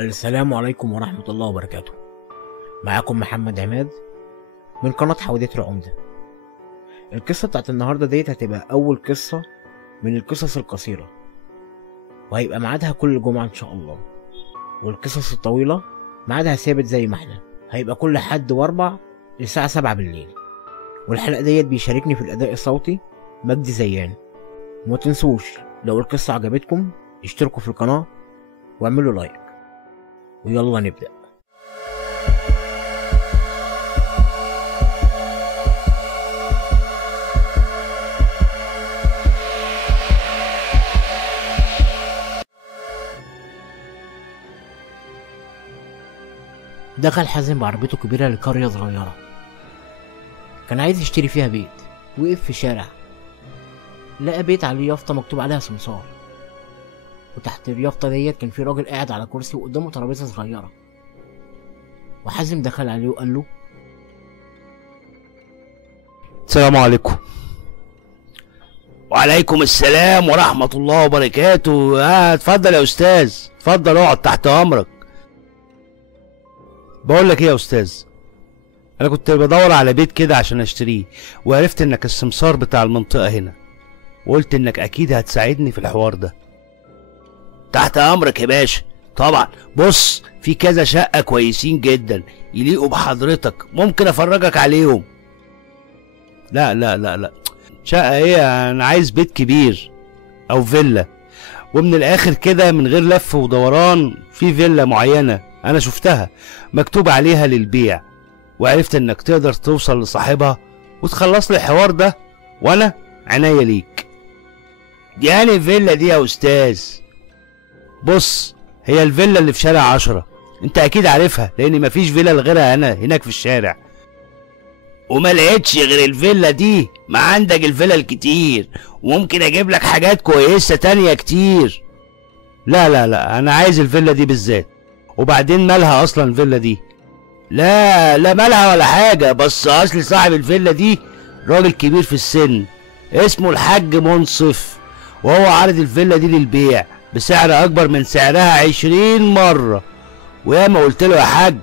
السلام عليكم ورحمة الله وبركاته. معاكم محمد عماد من قناة حواديت العمدة. القصة بتاعت النهاردة ديت هتبقى أول قصة من القصص القصيرة، وهيبقى ميعادها كل جمعة إن شاء الله. والقصص الطويلة ميعادها ثابت زي ما احنا، هيبقى كل حد وأربع الساعة 7 بالليل. والحلقة ديت بيشاركني في الأداء الصوتي مجدي زيان. وما تنسوش لو القصة عجبتكم اشتركوا في القناة واعملوا لايك، ويلا نبدأ. دخل حازم بعربيته كبيرة لقرية صغيرة، كان عايز يشتري فيها بيت. وقف في شارع لقى بيت عليه يافطة مكتوب عليها سمسار، وتحت اليافطة ديت كان في راجل قاعد على كرسي وقدامه ترابيزة صغيرة. وحازم دخل عليه وقال له: السلام عليكم. وعليكم السلام ورحمة الله وبركاته. اتفضل يا استاذ، اتفضل اقعد تحت امرك. بقول لك ايه يا استاذ، انا كنت بدور على بيت كده عشان اشتريه، وعرفت انك السمسار بتاع المنطقة هنا، وقلت انك اكيد هتساعدني في الحوار ده. تحت امرك يا باشا. طبعا بص، في كذا شقة كويسين جدا يليقوا بحضرتك، ممكن افرجك عليهم. لا لا لا لا، شقة ايه؟ انا عايز بيت كبير او فيلا، ومن الاخر كده من غير لف ودوران. في فيلا معينة انا شفتها مكتوب عليها للبيع، وعرفت انك تقدر توصل لصاحبها وتخلص لي الحوار ده، وانا عناية ليك. دي يعني الفيلا دي يا استاذ؟ بص، هي الفيلا اللي في شارع 10، انت اكيد عارفها لان مفيش فيلا غيرها انا هناك في الشارع. وما لقيتش غير الفيلا دي؟ ما عندك الفيلا الكتير، وممكن اجيب لك حاجات كويسة تانية كتير. لا لا لا، انا عايز الفيلا دي بالذات. وبعدين مالها اصلا الفيلا دي؟ لا لا، مالها ولا حاجة، بس اصل صاحب الفيلا دي راجل كبير في السن اسمه الحاج منصف، وهو عارض الفيلا دي للبيع بسعر اكبر من سعرها 20 مرة. وياما قلت له يا حاج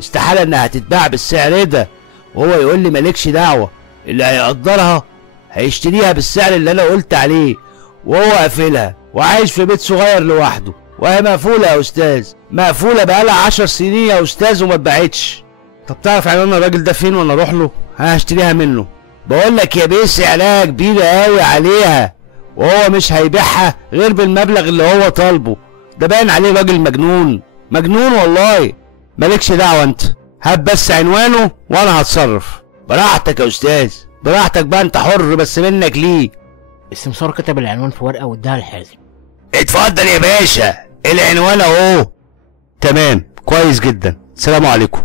استحالة انها تتباع بالسعر ده، وهو يقول لي مالكش دعوة، اللي هيقدرها هيشتريها بالسعر اللي انا قلت عليه. وهو قافلها وعايش في بيت صغير لوحده، وهي مقفولة يا استاذ، مقفولة بقالها 10 سنين يا استاذ وما اتباعتش. طب تعرف عنوان الراجل ده فين وانا اروح له؟ هشتريها منه. بقول لك يا بيه سعرها كبير قوي عليها، وهو مش هيبيعها غير بالمبلغ اللي هو طالبه. ده باين عليه راجل مجنون، مجنون والله. مالكش دعوة انت، هات بس عنوانه وانا هتصرف. براحتك يا استاذ، براحتك بقى، انت حر، بس منك ليه. السمسار كتب العنوان في ورقة واداها لحازم. اتفضل يا باشا، العنوان اهو. تمام، كويس جدا، سلام عليكم.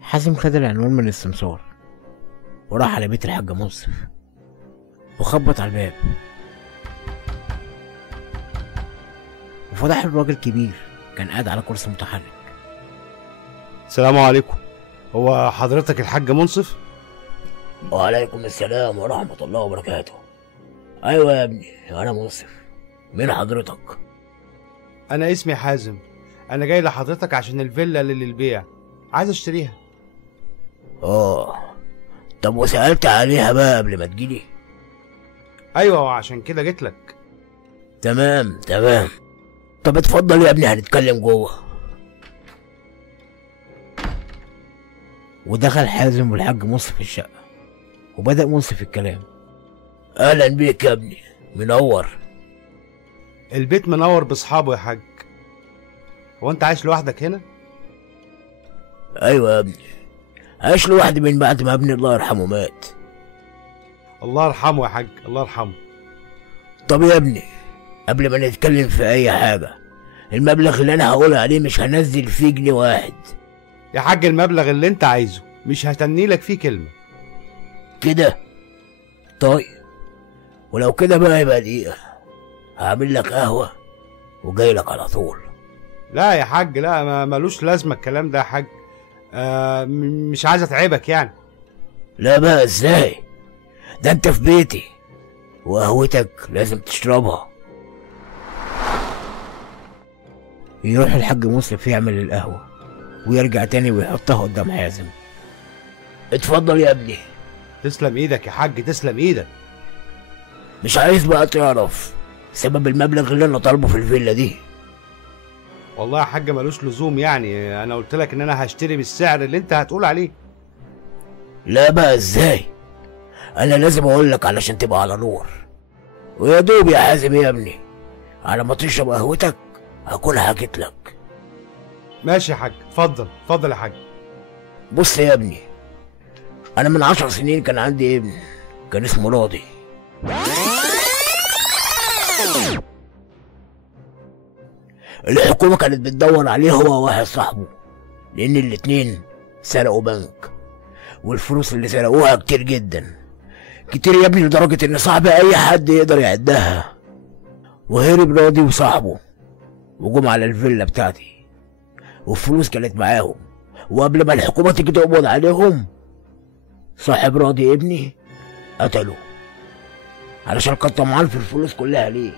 حازم خد العنوان من السمسار وراح على بيت الحاج منصف وخبط على الباب، وفتح الراجل كبير كان قاعد على كرسي متحرك. السلام عليكم، هو حضرتك الحاج منصف؟ وعليكم السلام ورحمة الله وبركاته. ايوه يا ابني، انا منصف. مين حضرتك؟ انا اسمي حازم، انا جاي لحضرتك عشان الفيلا اللي للبيع، عايز اشتريها. طب وسألت عليها بقى قبل ما تجيلي؟ ايوه، وعشان كده جيت لك. تمام. طب اتفضل يا ابني، هنتكلم جوه. ودخل حازم والحاج منصف في الشقة، وبدأ منصف الكلام. اهلا بيك يا ابني، منور. البيت منور باصحابه يا حاج. هو انت عايش لوحدك هنا؟ ايوه يا ابني، عايش لوحدي من بعد ما ابني الله يرحمه مات. الله يرحمه يا حاج، الله يرحمه. طب يا ابني، قبل ما نتكلم في اي حاجة، المبلغ اللي انا هقول عليه مش هنزل فيه جنيه واحد. يا حاج المبلغ اللي انت عايزه مش هتني لك فيه كلمة. كده؟ طيب، ولو كده بقى يبقى دقيقة، هعمل لك قهوة وجاي لك على طول. لا يا حاج، لا، ملوش لازمة الكلام ده يا حاج. مش عايز اتعبك يعني. لا بقى ازاي؟ ده انت في بيتي، وقهوتك لازم تشربها. يروح الحاج مسرف يعمل القهوة ويرجع تاني ويحطها قدام حازم. اتفضل يا ابني. تسلم ايدك يا حاج، تسلم ايدك. مش عايز بقى تعرف سبب المبلغ اللي انا طالبه في الفيلا دي؟ والله يا حاج ملوش لزوم، يعني انا قلت لك ان انا هشتري بالسعر اللي انت هتقول عليه. لا بقى ازاي؟ انا لازم اقول لك علشان تبقى على نور. ويا دوب يا حازم يا ابني، على ما تشرب قهوتك هكون حكيت لك. ماشي يا حاج، اتفضل اتفضل يا حاج. بص يا ابني، انا من 10 سنين كان عندي ابن كان اسمه راضي. الحكومة كانت بتدور عليه هو وواحد صاحبه، لان الاتنين سرقوا بنك، والفلوس اللي سرقوها كتير جدا، كتير يا ابني لدرجة ان صاحب اي حد يقدر يعدها. وهرب راضي وصاحبه وجم على الفيلا بتاعتي، والفلوس كانت معاهم، وقبل ما الحكومة تيجي تقبض عليهم صاحب راضي ابني قتله، علشان كان طمعان في الفلوس كلها. ليه؟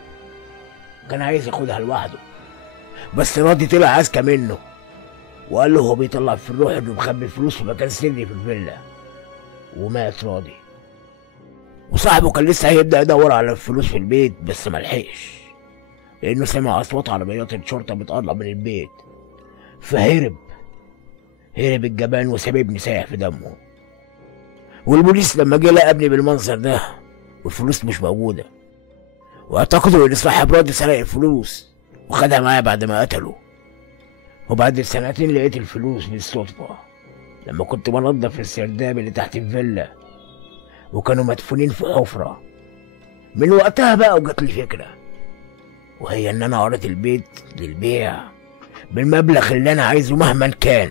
كان عايز ياخدها لوحده، بس راضي طلع اذكى منه وقال له هو بيطلع في الروح انه مخبي الفلوس في مكان سري في الفيلا، ومات راضي. وصاحبه كان لسه هيبدأ يدور على الفلوس في البيت بس ملحقش، لأنه سمع أصوات عربيات الشرطة بتقرب من البيت، فهرب الجبان وساب ابني سايح في دمه. والبوليس لما جه لقى ابني بالمنظر ده والفلوس مش موجودة، واعتقدوا إن صاحب راضي سرق الفلوس وخدها معاه بعد ما قتله. وبعد سنتين لقيت الفلوس بالصدفة لما كنت بنضف السرداب اللي تحت الفيلا، وكانوا مدفونين في حفرة. من وقتها بقى وجات لي فكرة، وهي ان انا قريت البيت للبيع بالمبلغ اللي انا عايزه مهما كان.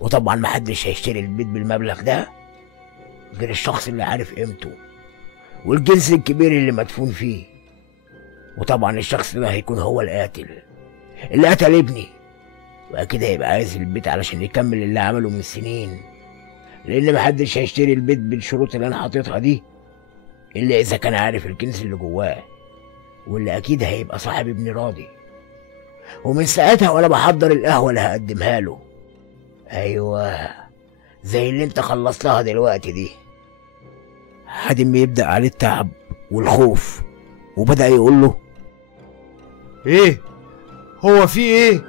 وطبعا محدش هيشتري البيت بالمبلغ ده غير الشخص اللي عارف قيمته والجنس الكبير اللي مدفون فيه. وطبعا الشخص ده هيكون هو القاتل اللي قتل ابني، واكيد هيبقى عايز البيت علشان يكمل اللي عمله من سنين، لان محدش هيشتري البيت بالشروط اللي انا حاططها دي الا اذا كان عارف الكنز اللي جواه، واللي اكيد هيبقى صاحب ابني راضي. ومن ساعتها وانا بحضر القهوه اللي هقدمها له، ايوه زي اللي انت خلصتها دلوقتي دي، حاتم بيبدا عليه التعب والخوف، وبدا يقول له ايه هو في ايه؟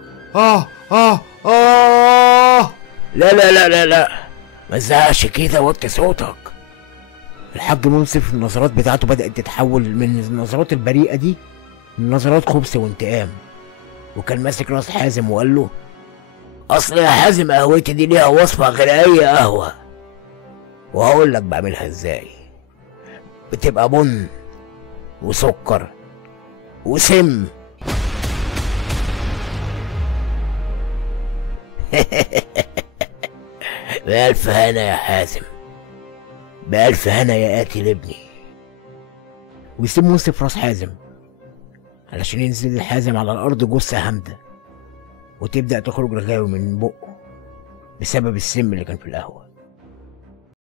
لا لا لا لا لا، ما تزعقش كده، وطي صوتك. الحاج منصف النظرات بتاعته بدأت تتحول من النظرات البريئة دي لنظرات خبث وانتقام، وكان ماسك راس حازم وقال له اصل يا حازم قهوتي دي ليها وصفة غير اي قهوة، وهقول لك بعملها ازاي. بتبقى بن وسكر وسم. بألف هنا يا حازم، بألف هنا يا قاتل ابني. ويسيب منصف راس حازم علشان ينزل الحازم على الأرض جثة هامدة، وتبدأ تخرج رغاوي من بقه بسبب السم اللي كان في القهوة.